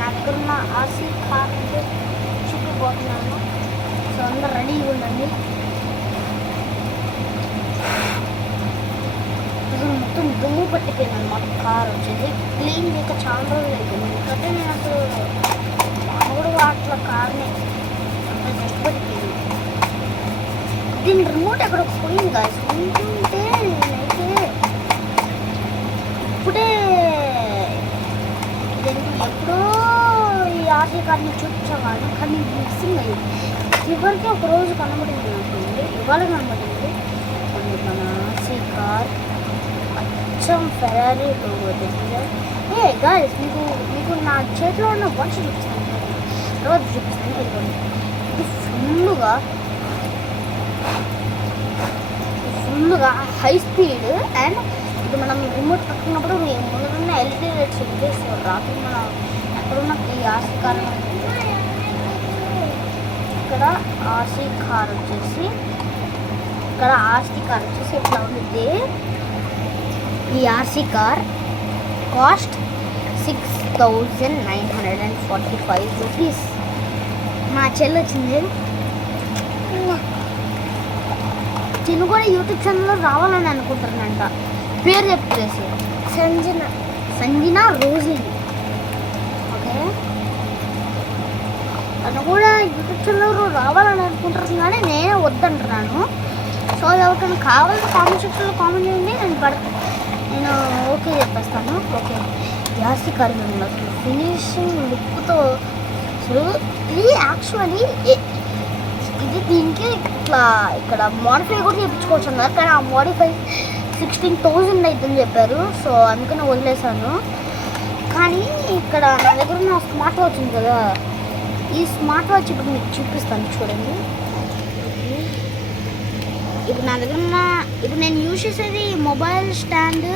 నా దగ్గర ఉన్న ఆర్సీ కార్ అంటే చూపిపోతున్నాను. సో అందరు రెడీగా ఉండండి. అసలు మొత్తం దుమ్ము పట్టిపోయింది అనమాట. కార్ వచ్చేసి క్లీన్ చేయక చాలా రోజులు అయిపోయింది. ఎందుకంటే నేను అసలు మామూలు వాటిలో కార్ని అంత కష్టపడిపోయింది. దీని రిమోట్ ఎక్కడ పోయింది గాయస్. ఉంటుంటే నేనైతే ఇప్పుడే ఎప్పుడో ఈ ఆర్సీ కార్ని చూపించేవాడు, కానీ మిక్సింగ్ అయ్యింది. చివరికి ఒక రోజు కనబడింది అనుకోండి, ఇవాళ కనబడింది. మన ఆర్సీ కార్ అచ్చం ఫెరారీ లోగో దగ్గర. గాయస్ మీకు నా చేతిలో ఉన్న వాచ్ చూపిస్తాను, తర్వాత చూపిస్తాను. ఇది ఫుల్గా హై స్పీడ్. అండ్ ఇది మనం రిమోట్ పట్టుకున్నప్పుడు ముందున్న ఎల్ఈడి లైట్స్ ఉద్దేశం రాత్రి మనం ఎక్కడున్న ఈ ఆర్సీ కార్ ఇక్కడ ఆర్సీ కార్ వచ్చేసి ఇట్లా ఉంది. ఈ ఆర్సీ కార్ కాస్ట్ 6,945 రూపీస్. మా చెల్లి వచ్చింది. తిను కూడా యూట్యూబ్ ఛానల్లో రావాలని అనుకుంటున్నానంట. పేరు చెప్పేసి సంజన రోజీని. ఓకే, తను కూడా యూట్యూబ్ ఛానల్లో రావాలని అనుకుంటున్నాను, కానీ నేనే వద్దంటున్నాను. సో ఎవరికైనా కావాలంటే కామెంట్ సెక్షన్లో కామెంట్ చేయండి, నేను ఓకే చెప్పేస్తాను. ఓకే, జాస్తి కరిగింది అసలు ఫినిషింగ్ లుక్తో. అసలు ఇది యాక్చువల్లీ ఇది దీనికి ఇట్లా ఇక్కడ మోడిఫై కూడా చేయించుకోవచ్చు అన్నారు, కానీ ఆ మోడిఫై 16,000 అవుతుందని చెప్పారు. సో అందుకని వదిలేసాను. కానీ ఇక్కడ నా దగ్గర ఉన్న స్మార్ట్ వాచ్ ఉంది కదా, ఈ స్మార్ట్ వాచ్ ఇప్పుడు మీకు చూపిస్తాను చూడండి. ఇప్పుడు నా దగ్గర ఉన్న ఇప్పుడు నేను యూజ్ చేసేది మొబైల్ స్టాండ్.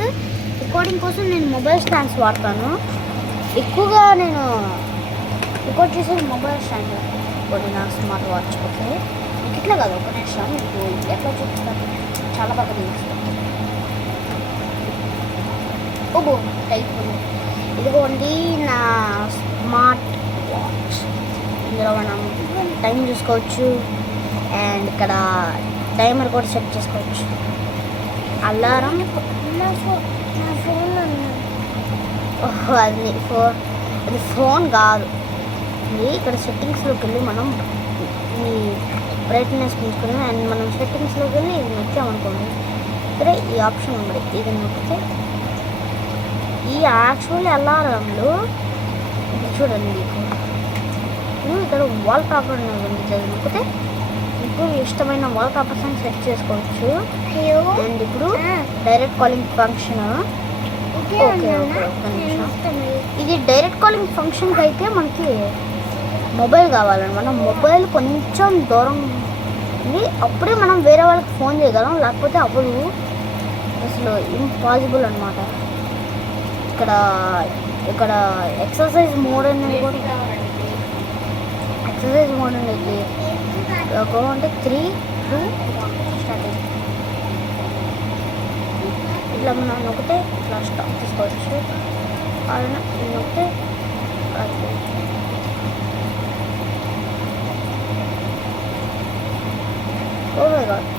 రికార్డింగ్ కోసం నేను మొబైల్ స్టాండ్స్ వాడతాను ఎక్కువగా. నేను రికార్డ్ చేసేది మొబైల్ స్టాండ్ ఒకటి నా స్మార్ట్ వాచ్. ఓకే, మీకు ఇట్లా కాదు, ఒక నిమిషం మీకు ఎట్లా చూపిస్తాను, చాలా బాగా తెలుస్తుంది. ఓబో టైప్ ఇదిగోండి నా స్మార్ట్ వాచ్. ఇందులో మనం టైం చూసుకోవచ్చు, అండ్ ఇక్కడ టైమర్ కూడా సెట్ చేసుకోవచ్చు. అలారం ఓహో అది ఫోన్ కాదు. ఇక్కడ సెట్టింగ్స్లోకి వెళ్ళి మనం ఈ బ్రైట్నెస్ పెంచుకుని, అండ్ మనం సెట్టింగ్స్లోకి వెళ్ళి ఇది నొక్కామనుకోండి, ఇక్కడ ఈ ఆప్షన్ ఉంది. ఇది నొక్కితే ఈ యాక్చువల్లీ అలారంలో ఇది చూడండి, మీకు ఇక్కడ వాల్ పేపర్ అనేది ఉంది. అది నొక్కితే మీకు ఇష్టమైన వాల్ పేపర్స్ అని సెట్ చేసుకోవచ్చు. అండ్ ఇప్పుడు direct calling function. Okay okay, ఒక్క నిమిషం. ఇది డైరెక్ట్ కాలింగ్ ఫంక్షన్కి అయితే మనకి మొబైల్ కావాలన్నమాట. మొబైల్ కొంచెం దూరం ఉంది, అప్పుడే మనం వేరే వాళ్ళకి ఫోన్ చేయగలం, లేకపోతే అవ్వదు, అసలు ఇంపాసిబుల్ అనమాట. ఇక్కడ ఎక్సర్సైజ్ మోడ్ అనేది కూడా అంటే 3, 2, 1 స్టార్ట్ అయింది. ఇట్లా మనం నొక్కితే ఇట్లా స్టాప్ తీసుకోవచ్చు, అలానే నొక్కితే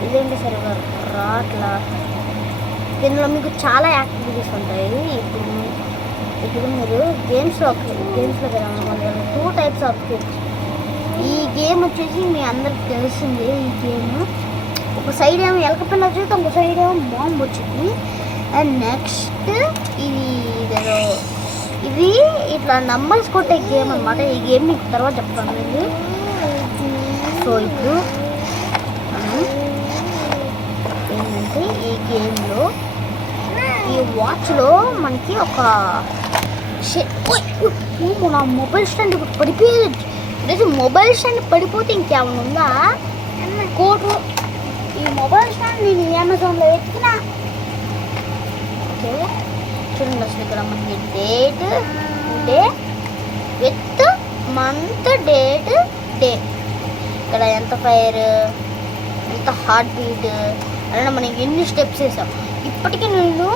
ఇదేంటి సరిగా రాట్లా. దీనిలో మీకు చాలా యాక్టివిటీస్ ఉంటాయి. ఇప్పుడు మీరు గేమ్స్లోకి వెళ్ళాలి. 2 టైప్స్ ఆఫ్ గేమ్స్. ఈ గేమ్ వచ్చేసి మీ అందరికి తెలిసింది. ఈ గేమ్ ఒక సైడ్ ఏమో ఎలకపిల్ల వచ్చేది, ఒక సైడ్ ఏమో బాంబు వచ్చింది. అండ్ నెక్స్ట్ ఇది ఇట్లా నంబర్స్ కొట్టే గేమ్ అనమాట. ఈ గేమ్ మీకు తర్వాత చెప్తాను అండి. సో ఇప్పుడు ఏంటంటే ఈ గేమ్లో ఈ వాచ్లో మనకి ఒక నా మొబైల్ స్టాండ్ ఇప్పుడు పడిపోయేది. మొబైల్ స్టాండ్ పడిపోతే ఇంకేమైనా ఉందా కోటు. ఈ మొబైల్ స్టాండ్ నేను అమెజాన్లో ఎత్తినా. ఓకే చూడండి, అసలు ఇక్కడ మనకి date day with month date day, ఇక్కడ ఎంత ఫైర్, ఎంత హార్ట్ బీట్, అలానే మనం ఎన్ని స్టెప్స్ వేసాం. ఇప్పటికీ నేను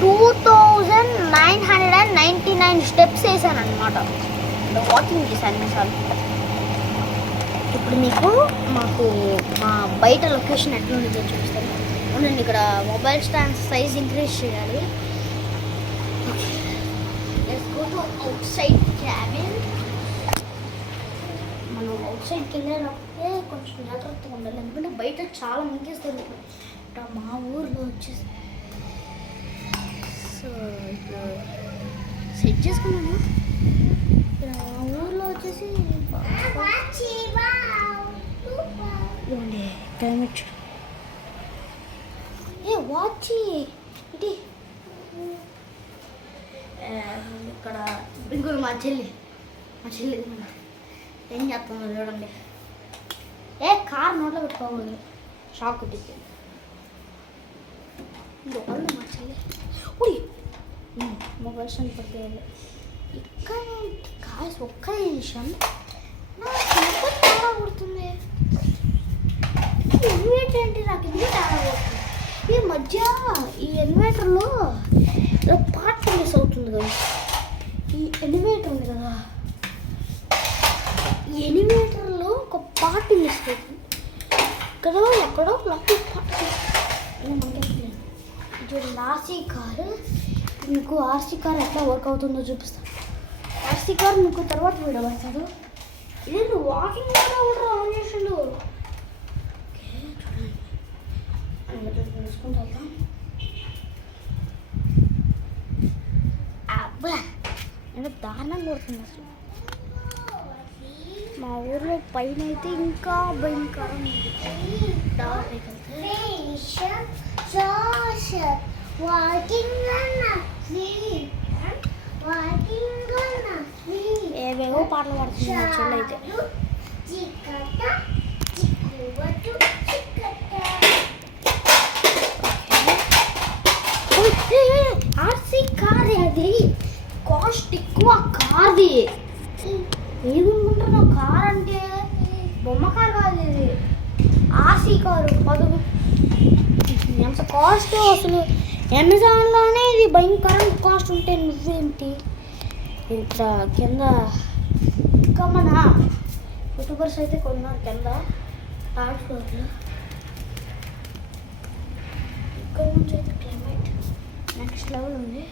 2,900 999 స్టెప్స్ వేసాను అనమాట. వాకింగ్ చేశాను ఎన్నిసార్లు. ఇప్పుడు మీకు మా బయట లొకేషన్ ఎట్లా ఉంటుందో చూపిస్తాను. అవునండి, ఇక్కడ మొబైల్ స్టాండ్ సైజ్ ఇంక్రీజ్ చేయాలి. Let's go to out side cabin. మనం అవుట్ సైడ్కి వెళ్ళేటప్పుడే కొంచెం జాగ్రత్తగా ఉండాలి, ఎందుకంటే బయట చాలా మంకేస్తుంది. మా ఊర్లో వచ్చేసి సో ఇప్పుడు సెట్ చేసుకున్నాను. ఇక్కడ మా ఊర్లో వచ్చేసి క్లైమేట్ వాచ్ ఇది ఇక్కడ ఇంకొక మా చెల్లి ఏం చేస్తుందో చూడండి. కార్ నోట్లో పెట్టుకోకూడదు, షాక్ కొట్టింది. ఇంకొకళ్ళు మా చెల్లి మొబైల్ స్టాండ్ పడిపోయాలి. ఇక్కడ కాల్సి ఒక్క నిమిషం నాకు తేడా కొడుతుంది. ఇన్వర్టర్ అంటే నాకు ఎందుకు తేడా కొడుతుంది? ఈ మధ్య ఈ ఇన్వర్టర్లో పార్ట్ మిస్ అవుతుంది కదా. ఈ ఎలివేటర్ ఉంది కదా, ఈ ఎలివేటర్లో ఒక పార్ట్ మిస్ అవుతుంది. ఎక్కడో లోపల పార్ట్ చూడండి. ఆర్సీ కారు మీకు ఆర్సీ కార్ ఎట్లా వర్క్ అవుతుందో చూపిస్తాను. ఆర్సీ కార్ మీకు తర్వాత వీడియో పడతాడు. ఇదే నువ్వు వాకింగ్ కూడా ఆన్ చేసిండు. ఓకే చూడండి, చూసుకుంటా వెళ్తాం. అబ్బా నేను దారుణంగా కొడుతుంది అసలు. మా ఊర్లో పైన అయితే ఇంకా భయంకరం ఉంది. ఏవేవో పాటలు పాడుతుంది మా చెల్లి అయితే. ఆర్సీ కార్ అది కాస్ట్ ఎక్కువ కార్ది. ఏమనుకుంటున్నావు? కార్ అంటే బొమ్మ కార్ కాదు, ఇది ఆర్సీ కారు. ఎంత కాస్ట్ అసలు అమెజాన్లోనే ఇది భయంకరంగా కాస్ట్ ఉంటే నువ్వేంటి ఇక్కడ కింద. ఇంకా మన యూట్యూబర్స్ అయితే కొన్నారు కింద థర్డ్ ఫ్లోర్లో. ఇక్కడ నుంచి అయితే క్లైమేట్ నెక్స్ట్ లెవెల్ ఉంది.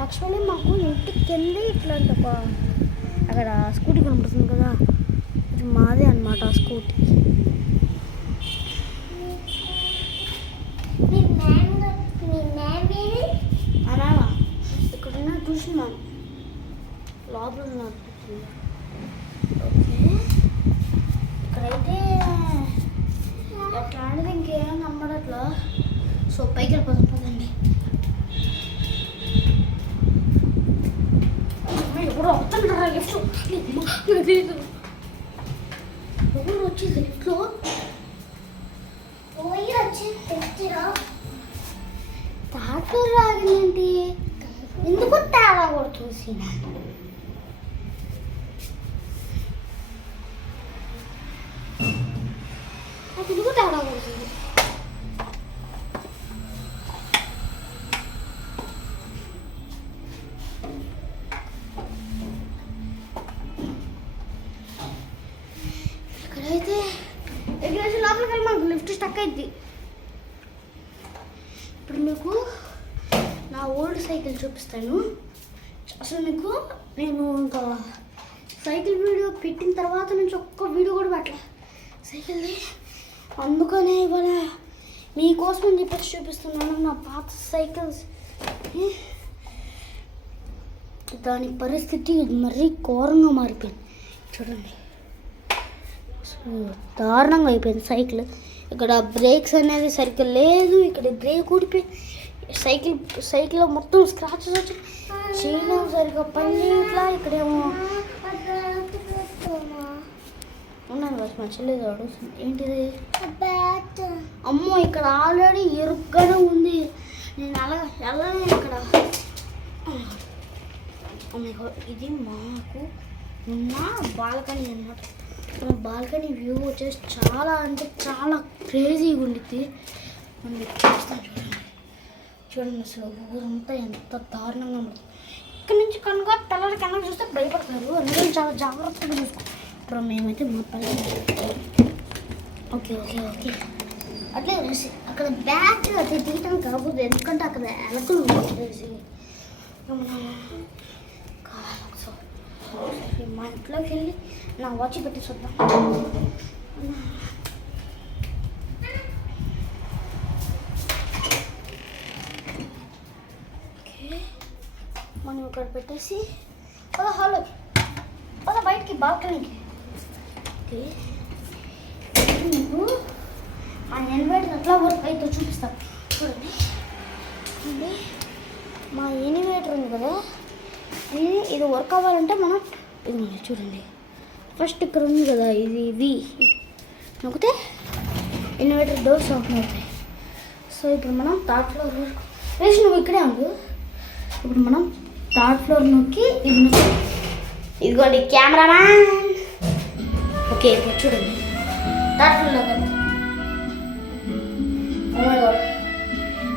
యాక్చువల్లీ మాకు ఇంటి కిందే ఇట్లాంటి ఒక అక్కడ స్కూటీ కనపడుతుంది కదా, ఇది మాదే అనమాట ఆ స్కూటీ. ఇక్కడున్న చూసినాను లోపల ఉన్నారు. ఓకే ఇక్కడైతే ఎట్లాంటిది ఇంకేం కనబడట్లా. సో పైకి వెళ్ళిపోతాం పదండి. ఎవరు అవుతుంటారా లిఫ్ట్? ఎవరు వచ్చేది లిఫ్ట్లో? తాటలు రాగిందేంటి? ఎందుకు తేడా కొడుతుంది? నాకు ఎందుకు తేడా కొడుతుంది? ఇక్కడైతే ఎగ్రేషన్ లోపలికి వెళ్ళి మాకు లిఫ్ట్ స్టక్ అయింది. ఇప్పుడు మీకు నా ఓల్డ్ సైకిల్ చూపిస్తాను. అసలు మీకు నేను ఇంకా సైకిల్ వీడియో పెట్టిన తర్వాత నుంచి ఒక్క వీడియో కూడా పెట్టలే సైకిల్ది. అందుకనే ఇవాళ మీకోసం అని చెప్పేసి చూపిస్తున్నాను నా పాత సైకిల్స్. దాని పరిస్థితి మరీ ఘోరంగా మారిపోయింది చూడండి. దారుణంగా అయిపోయింది సైకిల్. ఇక్కడ బ్రేక్స్ అనేది సరిగ్గా లేదు. ఇక్కడ బ్రేక్ ఊడిపోయింది. సైకిల్లో మొత్తం స్క్రాచెస్ వచ్చి చైన్ సరిగ్గా పని చేయట్లా. ఇక్కడేమో ఉన్నాను బస్ మా చెల్లి అడుగుతుంది ఏంటిది. అమ్మో ఇక్కడ ఆల్రెడీ ఎరుగ్గానే ఉంది. నేను అలా వెళ్ళలేను ఇక్కడ. ఇది మాకు ఉన్న బాల్కనీ అన్నమాట. మా బాల్కనీ వ్యూ వచ్చేసి చాలా అంటే చాలా క్రేజీగా ఉండిద్ది. మనం చూస్తాం చూడండి. చూడండి అసలు ఊరంతా ఎంత దారుణంగా ఉంటుంది. ఇక్కడ నుంచి కనుక పిల్లలు కనుక చూస్తే భయపడతారు, అందుకని చాలా జాగ్రత్తగా చూసుకుంటారు. మేమైతే మా పిల్లలు ఓకే ఓకే ఓకే అట్లే అక్కడ బ్యాగ్ అది తీయటం కాకపోతే, ఎందుకంటే అక్కడ ఎలకలు ఉంటాయి. మా ఇంట్లోకి వెళ్ళి నా వాచ్ పెట్టి చూద్దాం. మనం ఇక్కడ పెట్టేసి హాల్లోకి బయటికి బాల్కనీకి. ఓకే మీకు ఆ ఎనివేటర్ ఎట్లా వర్క్ అయితే చూపిస్తాం చూడండి. ఇది మా ఎనివేటర్ ఉంది కదా, ఇది వర్క్ అవ్వాలంటే మనం ఇది చూడండి. ఫస్ట్ ఇక్కడ ఉంది కదా, ఇది నొక్కితే ఇన్వర్టర్ డోర్స్ ఓపెన్ అవుతాయి. సో ఇప్పుడు మనం థర్డ్ ఫ్లోర్ వేసి నువ్వు ఇక్కడే ఉండు. ఇప్పుడు మనం థర్డ్ ఫ్లోర్ నొక్కి ఇదిగోండి కెమెరామ్యాన్. ఓకే ఇప్పుడు చూడండి థర్డ్ ఫ్లోర్లో కదా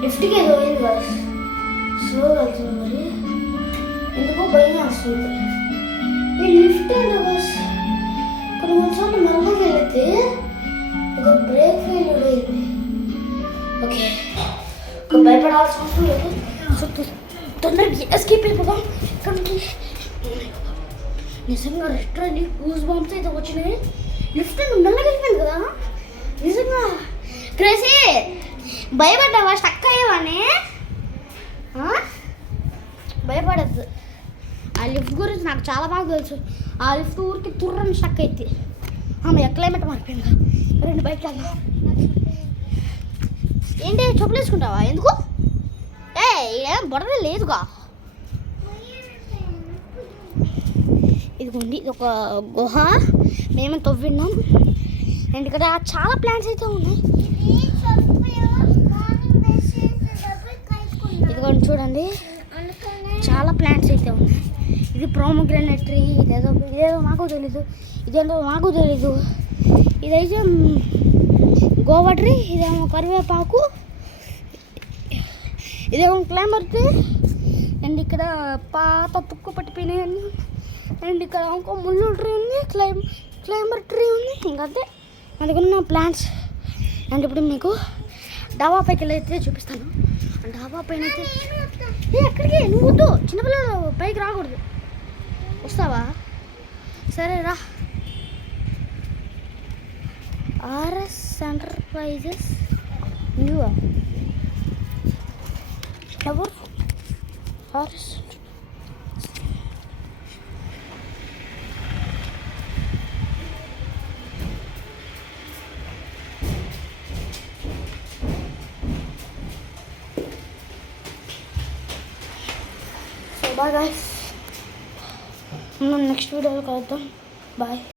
లిఫ్ట్కి ఏదో అయింది కదా, స్లోగా వెళ్తుంది. మరి ఎందుకో భయంగా వస్తుంది ఈ లిఫ్ట్. ఎందుకు కొన్నిసార్లు మెల్లగా వెళితే ఏదో బ్రేక్ ఫెయిల్యూర్ అయింది. ఓకే భయపడాల్సిన అవసరం లేదు. సో తొందరగా ఎస్కేప్ అయిపోదాం ఇక్కడ నుంచి. నిజంగా రెస్టారెంట్ గూస్ బాంబ్స్ అయితే వచ్చినాయి. లిఫ్ట్ మెల్లగా వెళ్ళిపోయింది కదా నిజంగా. క్రేజీ భయపడ్డావా? స్టక్ అయ్యేవానే? భయపడద్దు. ఆ లిఫ్ట్ గురించి నాకు చాలా బాగా తెలుసు. ఆ లిఫ్ట్ ఊరికి తుర్రని స్టక్ అయితే క్లైమేట్ మారిపోయింది. రెండు బయట ఏంటి చెప్పులు వేసుకుంటావా? ఎందుకు? ఏం బుర్ర లేదుగా. ఇదిగోండి ఇది ఒక గుహ, మేము తవ్విన్నాం. అండ్ ఇక్కడ చాలా ప్లాంట్స్ అయితే ఉన్నాయి. ఇదిగోండి చూడండి చాలా ప్లాంట్స్ అయితే ఉన్నాయి. ఇది ప్రోమోగ్రానేట్ ట్రీ, ఇదేదో నాకు తెలీదు, ఇదేంటో నాకు తెలీదు. ఇదైతే గోవా ట్రీ, ఇదేమో కరివేపాకు, ఇదేమో క్లైంబర్ ట్రీ. అండ్ ఇక్కడ పాత తుక్కు పట్టిపోయినాయి. అండ్ ఇక్కడ ఇంకో ముళ్ళు ట్రీ ఉంది, క్లైంబర్ ట్రీ ఉంది. ఇంకంతే నా దగ్గర ఉన్న ప్లాంట్స్. అండ్ ఇప్పుడు మీకు డాబా పైకి వెళ్ళైతే చూపిస్తాను. డాబా పైన అయితే ఎక్కడికి నువ్వు వద్దు, చిన్నపిల్లలు పైకి రాకూడదు. వస్తావా? సరే రా. ఆర్ఎస్ ఎంటర్ప్రైజెస్ న్యూ ఎవరు? RS bye guys. మనం నెక్స్ట్ వీడియోలో కలుద్దాం. బాయ్.